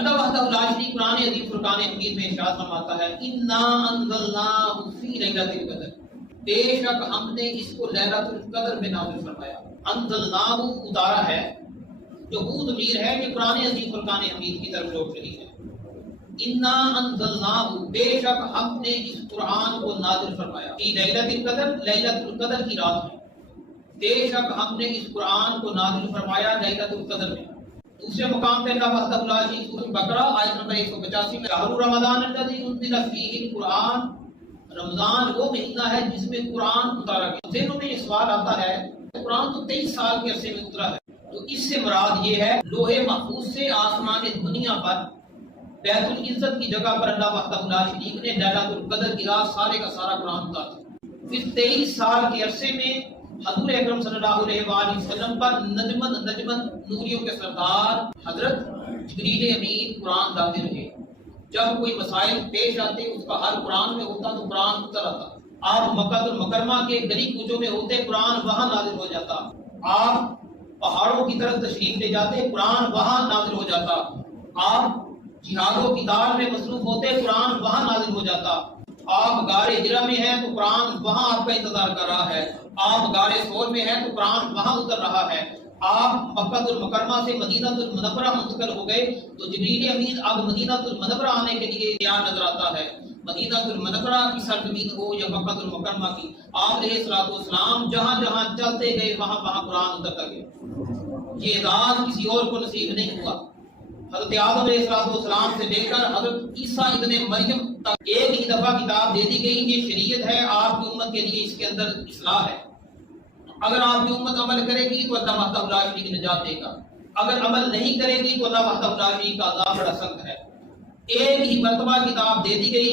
اللہ وحدہ لا شریک قرآن عظیم فرقان حمید میں ارشاد فرماتا ہے انا انزلناہ فی لیلۃ القدر، بے شک ہم نے اس کو لیلۃ القدر میں نازل فرمایا۔ انزلناہ اتارا ہے جو وہ ضمیر ہے کہ قرآن عظیم فرقان حمید کی طرف لوٹ رہی ہے۔ انا انزلناہ، بے شک ہم نے اس قرآن کو نازل فرمایا، فی لیلۃ القدر، لیلۃ القدر کی رات میں، بے شک ہم نے اس قرآن کو نازل فرمایا لیلۃ القدر میں۔ دوسرے مقام پہ اللہ وحدہ لا شریک سورۃ بقرہ آیت نمبر 185 میں شہر رمضان الذی انزل فیہ القرآن، رمضان وہ مہینہ ہے جس میں قرآن اتارا گیا۔ ذہنوں میں یہ سوال آتا ہے قرآن تو 23 سال کے عرصے میں اترا ہے، تو اس سے مراد یہ ہے لوح محفوظ سے آسمان دنیا پر بیت العزت کی جگہ پر اللہ وحدہ لا شریک نے لیلۃ القدر کی رات سارے کا سارا قرآن اتارا۔ پھر 23 سال کے عرصے میں حضور اکرم صلی اللہ علیہ وآلہ وسلم پر نجمن نوریوں کے سردار حضرت جبریل امین قرآن لاتے رہے۔ جب کوئی مسائل پیش آتے اس کا حل قرآن میں ہوتا تو قرآن اتر آتا۔ آپ مکہ المکرمہ کے گلی کوچوں میں ہوتے قرآن وہاں نازل ہو جاتا۔ آپ پہاڑوں کی طرف تشریف لے جاتے قرآن وہاں نازل ہو جاتا۔ آپ جہاد و قتال میں مصروف ہوتے قرآن وہاں نازل ہو جاتا۔ آپ غار ہرا میں ہیں تو قرآن وہاں آپ کا انتظار کر رہا ہے۔ آپ غار ثور میں ہیں تو قرآن وہاں اتر رہا ہے۔ آپ مکہ المکرمہ سے مدینہ المنورہ منتقل ہو گئے تو جبریل امین اب مدینہ المنورہ آنے کے لیے تیار نظر آتا ہے۔ مدینہ المنورہ کی سرزمین ہو یا مکہ المکرمہ کی، آپ علیہ الصلوۃ والسلام جہاں جہاں چلتے گئے وہاں وہاں قرآن اترتا گیا۔ یہ اعزاز کسی اور کو نصیب نہیں ہوا۔ حضرت آدم علیہ السلام سے لے کر حضرت عیسیٰ ابن مریم تک ایک ہی دفعہ کتاب دے دی گئی، یہ شریعت ہے آپ کی امت کے لیے، اس کے اندر اصلاح ہے۔ اگر آپ کی امت عمل کرے گی تو اللہ وحدہ لا شریک نجات دے گا، اگر عمل نہیں کرے گی تو اللہ وحدہ لا شریک کا عذاب بڑا سخت ہے۔ ایک ہی مرتبہ کتاب دے دی گئی،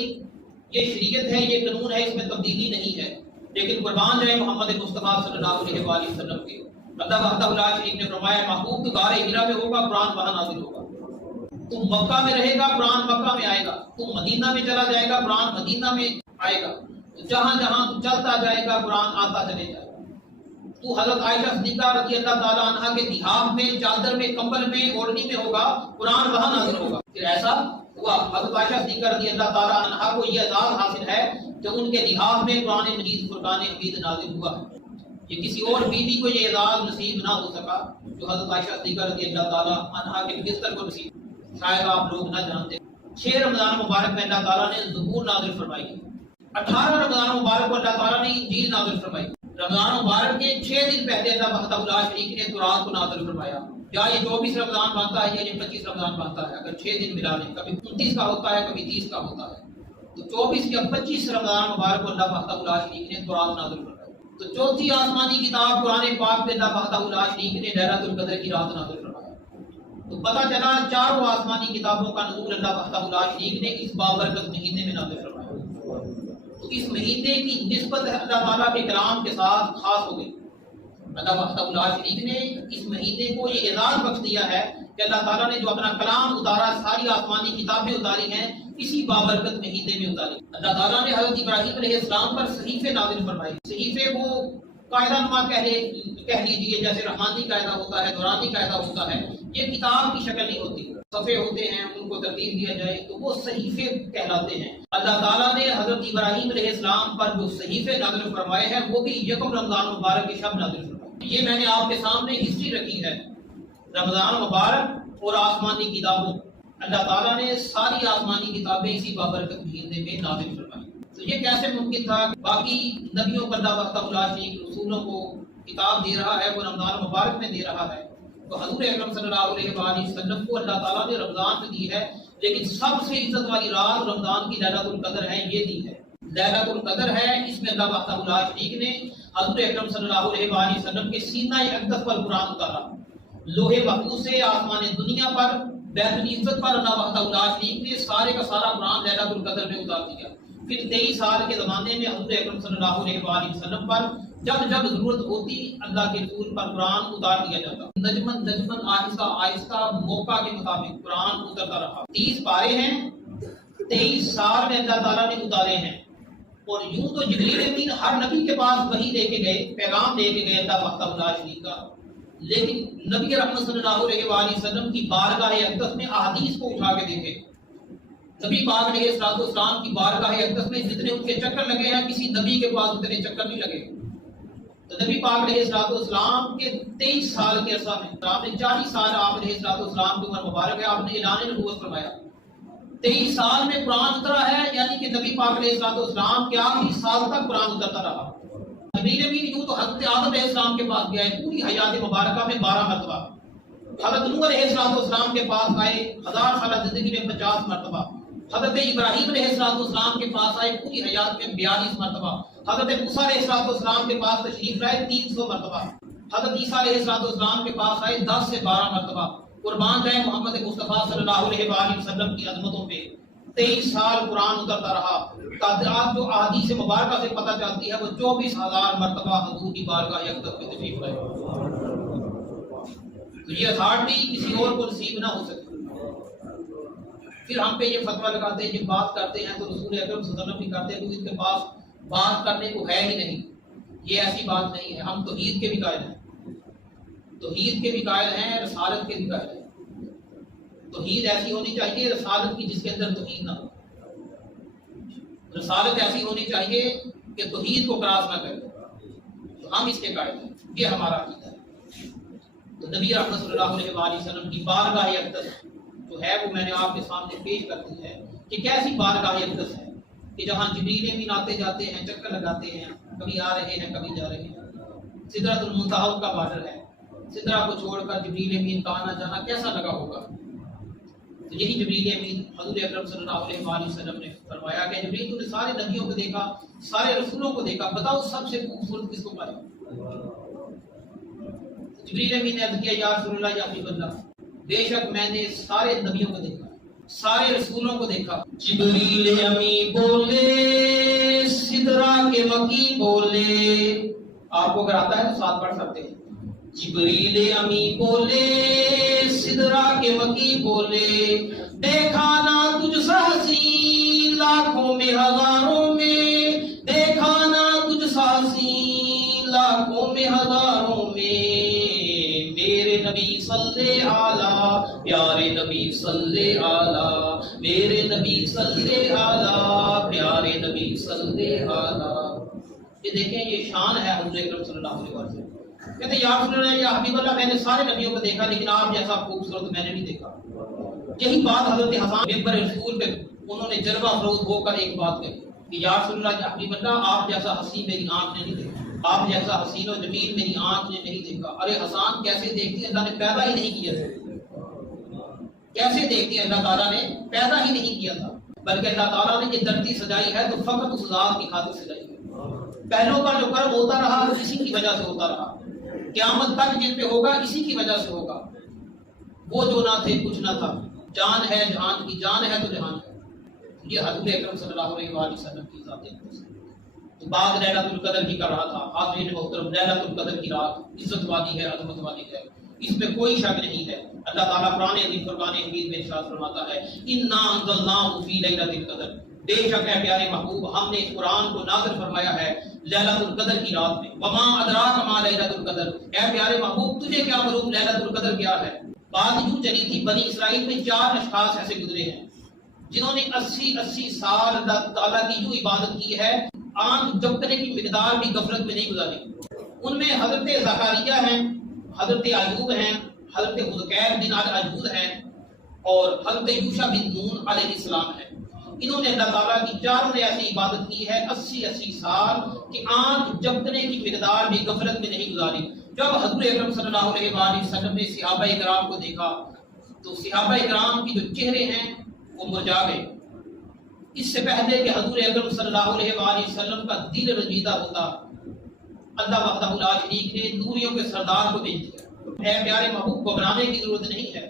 یہ شریعت ہے، یہ قانون ہے، اس میں تبدیلی نہیں ہے۔ لیکن قربان جائے محمد مصطفیٰ صلی اللہ علیہ وآلہ وسلم کے، اللہ وحدہ لا شریک نے فرمایا محبوب تو غار ہرا میں ہوگا قرآن وہاں نازل ہوگا، تم مکہ میں رہے گا قرآن مکہ میں آئے گا، تم مدینہ میں چلا جائے گا قرآن مدینہ میں آئے گا، جہاں جہاں تو چلتا جائے گا قرآن آتا چلے جائے گا۔ تو حضرت عائشہ صدیقہ رضی اللہ تعالیٰ عنہا کے لحاف میں، چادر میں، کمبل میں، اوڑھنی میں ہوگا قرآن وہاں نازل ہوگا۔ پھر ایسا ہوا حضرت عائشہ صدیقہ رضی اللہ تعالیٰ عنہا کو یہ اعزاز حاصل ہے کہ ان کے لحاف میں قرآن مجید فرقان حمید نازل ہوا ہے۔ یہ کسی اور بیوی کو یہ اعزاز نصیب نہ ہو سکا جو حضرت عائشہ صدیقہ رضی اللہ تعالیٰ عنہا کے بستر کو نصیب، شاید آپ لوگ نہ جانتے۔ 6 رمضان مبارک میں اللہ تعالیٰ نے زبور نازل فرمائی، 18 رمضان مبارک کو اللہ تعالیٰ نے انجیل نازل فرمائی۔ رمضان مبارک کے 6 دن پہلے اللہ وحدہ لا شریک نے تورات کو نازل فرمایا۔ یا یہ 24 رمضان بنتا ہے یا یہ 25 رمضان بنتا ہے، اگر 6 دن ملا لیں، کبھی 29 کا ہوتا ہے کبھی 30 کا ہوتا ہے، تو 24 یا 25 رمضان مبارک کو اللہ وحدہ لا شریک نے تورات نازل فرمائی۔ تو چوتھی آسمانی کتاب قرآن پاک پہ اللہ وحدہ لا شریک نے لیلۃ القدر کی رات نازل فرمایا۔ تو پتہ چلا چاروں آسمانی کتابوں کا نزول اللہ وحدہ لا شریک نے اس بابرکت مہینے میں نازل فرمایا۔ تو اس مہینے کی نسبت اللہ تعالیٰ کے کلام کے ساتھ خاص ہو گئی۔ اللہ وحدہ لا شریک نے اس مہینے کو یہ اعزاز بخش دیا ہے کہ اللہ تعالیٰ نے جو اپنا کلام اتارا، ساری آسمانی کتابیں اتاری ہیں، اسی بابرکت مہینے میں اتاری۔ اللہ تعالیٰ نے حضرت ابراہیم علیہ السلام پر صحیفے نازل فرمائے۔ صحیفے وہ قاعدہ نما کہہ لیجیے، جیسے رحمانی قاعدہ ہوتا ہے، دورانی قاعدہ ہوتا ہے، یہ کتاب کی شکل نہیں ہوتی، صفحے ہوتے ہیں، ان کو ترتیب دیا جائے تو وہ صحیفے کہلاتے ہیں۔ اللہ تعالیٰ نے حضرت ابراہیم علیہ السلام پر جو صحیفے نازل فرمائے ہیں وہ بھی یکم رمضان مبارک کی شب نازل فرمائے۔ یہ میں نے آپ کے سامنے ہسٹری رکھی ہے، رمضان مبارک اور آسمانی کتابوں، اللہ تعالیٰ نے ساری آسمانی کتابیں اسی بابرکت مہینے میں نازل فرمائی۔ تو یہ کیسے ممکن تھا؟ باقی نبیوں پر اللہ وحدہ لا شریک رسولوں کو کتاب دے رہا ہے، وہ رمضان مبارک میں دے رہا ہے، تو حضور اکرم صلی اللہ علیہ وآلہ وسلم کو اللہ تعالیٰ نے رمضان میں دی ہے، لیکن سب سے عزت والی رات رمضان کی لیلۃ القدر ہے، یہ دی ہے لیلۃ القدر ہے۔ اس میں اللہ وحدہ لا شریک نے حضور اکرم صلی اللہ علیہ وآلہ وسلم کے سینہ اقدس پر قرآن اتارا، لوح محفوظ سے آسمان دنیا پر بیت العزت پر اللہ وحدہ لا شریک نے سارے کا سارا قرآن لیلۃ القدر میں اتار دیا۔ پھر 23 سال کے زمانے میں حضور اکرم صلی اللہ علیہ وآلہ وسلم پر جب جب ضرورت ہوتی اللہ کے رسول پر قرآن اتار دیا جاتا، نجمن نجمن آہستہ آہستہ موقع کے مطابق قرآن اترتا رہا۔ 30 پارے ہیں، 23 سال میں اللہ تعالیٰ نے اتارے ہیں۔ اور یوں تو جبریل امین ہر نبی کے پاس وحی دے کے گئے، پیغام دے کے گئے اللہ وحدہ لا شریک کا، لیکن نبی رحمت صلی اللہ علیہ وآلہ وسلم کی بارگاہ اقدس میں احادیث کو اٹھا کے دیکھے، نبی پاک علیہ الصلوۃ والسلام کی بارگاہ اقدس میں جتنے ان کے چکر لگے ہیں کسی نبی کے پاس اتنے چکر نہیں لگے۔ تو نبی پاک علیہ الصلوۃ والسلام کے 23 سال کے عرصہ میں، آپ نے 40 سال آپ علیہ الصلوۃ والسلام کی عمر مبارک ہے، آپ نے اعلان نبوت فرمایا، 23 سال میں قرآن اترا ہے، یعنی کہ نبی پاک علیہ الصلوۃ والسلام کے آخری سال تک قرآن اترتا رہا۔ نبی نبی یوں تو حضرت آدم علیہ السلام کے پاس گیا ہے پوری حیات مبارکہ میں 12 مرتبہ، حضرت نوح علیہ السلام کے پاس آئے 1000 سالہ زندگی میں 50 مرتبہ، حضرت ابراہیم علیہ السلام کے پاس آئے پوری حیات میں 42 مرتبہ، حضرت موسیٰ علیہ السلام کے پاس تشریف لائے 300 مرتبہ، حضرت عیسیٰ علیہ السلام کے پاس آئے 10 سے 12 مرتبہ۔ قربان جائے محمد مصطفیٰ صلی اللہ علیہ وآلہ وسلم کی عظمتوں پہ 23 سال قرآن اترتا رہا۔ تعداد جو احادیث مبارکہ سے پتہ چلتی ہے وہ 24,000 مرتبہ حضور کی بارگاہ اقدس میں تشریف لائے۔ تو یہ اتھارٹی کسی اور کو نصیب نہ ہو سکتی۔ پھر ہم پہ یہ فتویٰ لگاتے ہیں، یہ بات کرتے ہیں تو رسول اکرم صلی اللہ علیہ وسلم بھی کرتے ہیں، کیونکہ ان کے پاس بات کرنے کو ہے ہی نہیں۔ یہ ایسی بات نہیں ہے، ہم توحید کے بھی قائل ہیں، توحید کے بھی قائل ہیں، رسالت کے بھی قائل ہیں۔ توحید ایسی ہونی چاہیے رسالت کی جس کے اندر توحید نہ ہو، رسالت ایسی ہونی چاہیے کہ توحید کو کراس نہ کرے، تو ہم اس کے قائل ہیں، یہ ہمارا عقیدہ ہے۔ تو نبی رحمت صلی اللہ علیہ وآلہ وسلم کی بارگاہ اقدس جو ہے وہ میں نے آپ کے سامنے پیش کر دی ہے کہ کیسی بارگاہ اقدس ہے کہ جہاں جبریل امین آتے جاتے ہیں، چکر لگاتے ہیں، کبھی آ رہے ہیں کبھی جا رہے ہیں۔ سدرۃ المنتہا کا بارڈر ہے، سدرہ کو چھوڑ کر جبریل امین کا آنا جانا کیسا لگا ہوگا؟ تو یہی جبریل امین حضور اکرم صلی اللہ علیہ وآلہ وسلم نے فرمایا کہ جبریل تو نے سارے نبیوں کو دیکھا، سارے رسولوں کو دیکھا، بتاؤ سب سے خوبصورت کس کو پایا؟ جبریل امین نے عرض کیا یا رسول اللہ یا حبیب اللہ، بے شک میں نے سارے نبیوں کو دیکھا، سارے رسولوں کو دیکھا۔ جبریل امی بولے، سدرہ کے مکی بولے، آپ کو اگر آتا ہے تو ساتھ پڑھ سکتے ہیں۔ جبریل امی بولے، سدرہ کے مکی بولے، دیکھا نہ تجھ سا حسین لاکھوں میں ہزاروں میں، دیکھا نہ تجھ سا حسین لاکھوں میں ہزاروں میں، میرے نبی صلی اعلیٰ، پیارے نبی صلی اعلیٰ، میرے نبی صلی اعلیٰ، پیارے نبی صلی اعلیٰ۔ یہ دیکھیں یہ شان ہے حضور اکرم صلی اللہ علیہ وسلم۔ کہتے ہیں یا رسول اللہ یا حبیب اللہ، میں نے سارے نبیوں کو دیکھا لیکن آپ جیسا خوبصورت میں نے نہیں دیکھا۔ یہی بات حضرت حسان ممبر رسول پہ انہوں نے جلوہ افروز ہو کر ایک بات کہی کہ یا رسول اللہ یا حبیب اللہ، آپ جیسا حسین میری آنکھ نے نہیں دیکھا، آپ جیسا حسین و جمیل میری آنکھ نے نہیں دیکھا۔ ارے حسان کیسے دیکھتی ہے، اللہ نے پیدا ہی نہیں کیا تھا، کیسے دیکھتی ہے، اللہ تعالیٰ نے پیدا ہی نہیں کیا تھا، بلکہ اللہ تعالیٰ نے یہ دھرتی سجائی ہے تو فقط اس ذات کی خاطر سجائی ہے۔ پہلوں کا جو کرم ہوتا رہا اسی کی وجہ سے ہوتا رہا، قیامت تک جن پہ ہوگا اسی کی وجہ سے ہوگا۔ وہ جو نہ تھے کچھ نہ تھا، جان ہے جہان کی، جان ہے تو جہان ہے۔ یہ حضور اکرم صلی اللہ علیہ وآلہ وسلم کی ذات ہے۔ تو بات لیلۃ القدر کی کر رہا تھا، حاضرین محترم، لیلۃ القدر کی رات عزت والی ہے، عظمت والی ہے، اس میں کوئی شک نہیں ہے۔ اللہ تعالیٰ قرآن عظیم فرقان حمید میں ارشاد فرماتا ہے انا انزلناہ فی لیلۃ القدر، بے شک ہے پیارے محبوب ہم نے اس قرآن کو نازل فرمایا ہے لیلۃ القدر کی رات میں۔ وما ادراک ما لیلۃ القدر، اے پیارے محبوب تجھے کیا معلوم لیلۃ القدر کیا ہے؟ بات یوں چلی تھی، بنی اسرائیل میں 4 اشخاص ایسے گزرے ہیں جنہوں نے 80 سال اللہ تعالیٰ کی یوں عبادت کی ہے، آنکھ جھپکنے کی مقدار بھی غفلت میں نہیں گزاری۔ ان میں حضرت زکریا ہیں، حضرت ایوب ہیں، حضرت حزقیل بن العجوز ہیں اور حضرت یوشع بن نون علیہ السلام ہیں۔ انہوں نے اللہ تعالیٰ کی چاروں نے ایسی عبادت کی ہے 80 سال کہ آنکھ جھپکنے کی مقدار بھی غفلت میں نہیں گزاری۔ جب حضور اکرم صلی اللہ علیہ وآلہ وسلم نے صحابہ اکرام کو دیکھا تو صحابہ اکرام کی جو چہرے ہیں وہ مرجھا گئے۔ اس سے پہلے کہ حضور اکرم صلی اللہ علیہ وآلہ وسلم کا دل رنجیدہ ہوتا، اللہ وحدہ لا شریک نے نوریوں کے سردار کو بھیج دیا۔ اے پیارے محبوب گھبرانے کی ضرورت نہیں ہے۔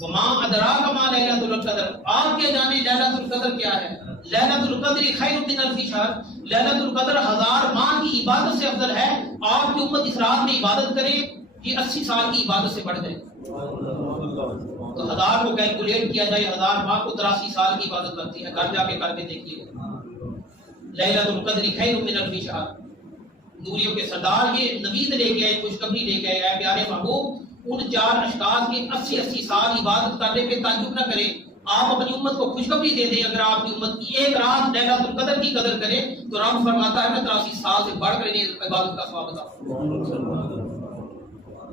وما ادراک ما لیلۃ القدر، آپ کے جانے لیلۃ القدر کیا ہے؟ لیلۃ القدر خیر من الف شہر، لیلۃ القدر 1000 ماہ کی عبادت سے افضل ہے۔ آپ کی امت اس رات میں عبادت کرے، یہ 80 سال کی عبادت سے بڑھ جائے۔ تو 1000 کو کیلکولیٹ کیا جائے، 1000 ماہ کو 83 سال کی عبادت کرتی ہے، گھر جا کے کر کے دیکھیے۔ لیلۃ القدر خیر من الف شہر۔ نوریوں کے سردار یہ نوید لے کے آئے، خوشخبری لے کے آئے، پیارے محبوب ان 4 اشخاص کے 80 سال عبادت کرنے پہ تعجب نہ کریں، آپ اپنی امت کو خوشخبری دے دیں، اگر آپ کی امت کی ایک رات لیلۃ القدر کی قدر کرے تو رب فرماتا ہے میں 83 سال سے بڑھ کر انہیں عبادت کا ثواب عطا کروں۔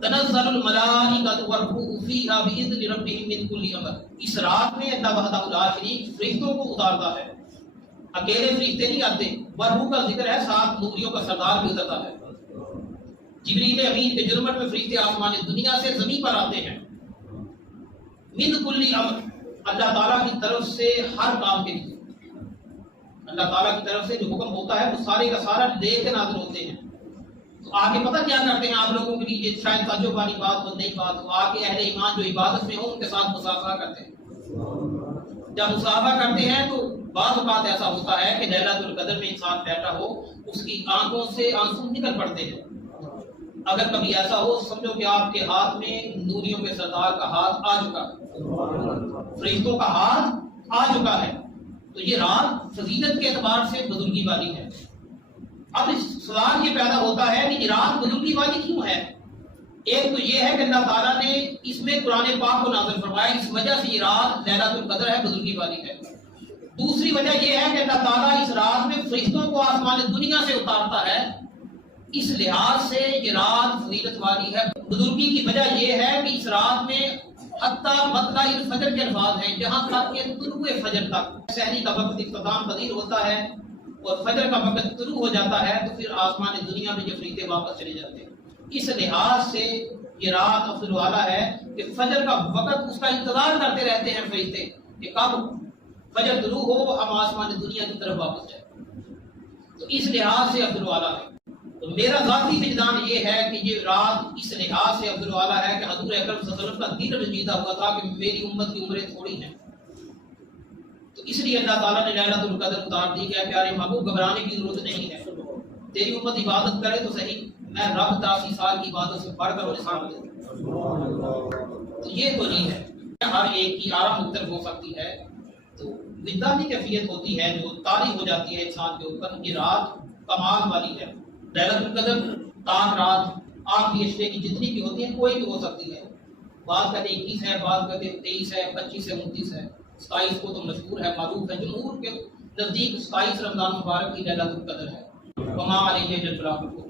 تنزل الملائکۃ والروح فیہا بإذن ربہم من کل امر، اس رات میں اللہ وحدہ لا شریک فرشتوں کو اتارتا ہے، اکیلے فرشتے نہیں آتے، والروح کا ذکر ہے، ساتھ نوریوں کا سردار بھی اترتا ہے، جبریل امین کے جرمٹ میں فرشتے آسمان دنیا سے زمین پر آتے ہیں، من کل امر، اللہ تعالیٰ کی طرف سے ہر کام کے لیے، اللہ تعالیٰ کی طرف سے جو حکم ہوتا ہے وہ سارے کا سارا لے کے نازل ہوتے ہیں۔ تو آگے پتہ کیا کرتے ہیں آپ لوگوں کے لیے، شاید تعجب والی بات ہو، نئی بات ہو، آگے اہل ایمان جو عبادت میں ہوں ان کے ساتھ مصافحہ کرتے ہیں۔ جب مصافحہ کرتے ہیں تو بعض اوقات ایسا ہوتا ہے کہ لیلۃ القدر میں انسان بیٹھا ہو، اس کی آنکھوں سے آنسو نکل پڑتے ہیں۔ اگر کبھی ایسا ہو سمجھو کہ آپ کے ہاتھ میں نوریوں کے سردار کا ہاتھ آ چکا، فرشتوں کا ہاتھ آ چکا ہے، تو یہ رات فضیلت کے اعتبار سے بزرگی والی ہے۔ اب اس سوال یہ پیدا ہوتا ہے کہ یہ رات بزرگی والی کیوں ہے؟ ایک تو یہ ہے کہ اللہ تعالیٰ نے اس میں قرآن پاک کو نازل فرمایا، اس وجہ سے یہ رات لیلۃ القدر ہے، بزرگی والی ہے۔ دوسری وجہ یہ ہے کہ اللہ تعالیٰ اس رات میں فرشتوں کو آسمان دنیا سے اتارتا ہے، اس لحاظ سے یہ رات فضیلت والی ہے۔ بزرگی کی وجہ یہ ہے کہ اس رات میں حتیٰ مطلع الفجر کے الفاظ ہیں، جہاں تک کہ طلوع فجر تک، سحری کا وقت اختتام پذیر ہوتا ہے اور فجر کا وقت طلوع ہو جاتا ہے تو پھر آسمان دنیا میں یہ فرشتے واپس چلے جاتے ہیں۔ اس لحاظ سے یہ رات افضل والا ہے کہ فجر کا وقت اس کا انتظار کرتے رہتے ہیں فرشتے کہ کب فجر طلوع ہو ہم آسمان دنیا کی طرف واپس جائیں، تو اس لحاظ سے افضل والا ہے۔ تو میرا ذاتی وجدان یہ ہے کہ یہ رات اس لحاظ سے افضل والا ہے کہ حضور اکرم صلی اللہ علیہ وسلم کا دل رنجیدہ ہوا تھا کہ میری امت کی عمریں تھوڑی ہیں، تو اس لیے اللہ تعالیٰ نے لیلۃ القدر اتار دی کہ پیارے محبوب گھبرانے کی ضرورت نہیں ہے، تیری امت عبادت کرے تو صحیح، میں رب 83 سال کی عبادت سے بڑھ کر انہیں سامنے دوں۔ تو یہ تو نہیں ہے، ہر ایک کی آرام مختلف ہو سکتی ہے، تو وجدانی کیفیت ہوتی ہے جو طاری ہو جاتی ہے انسان کے اوپر۔ یہ رات کمال والی ہے، لیلۃ القدر تاک رات آخری اشرے کی جتنی بھی ہوتی ہے کوئی بھی ہو سکتی ہے، بعض کہتے 21 ہے، بعض کہتے 23 ہے، 25 ہے، 29 ہے، 27 کو تو مشہور ہے، معروف ہے، جمہور کے نزدیک 27 رمضان مبارک کی لیلۃ القدر ہے۔ وما علیہ جل جلالہ۔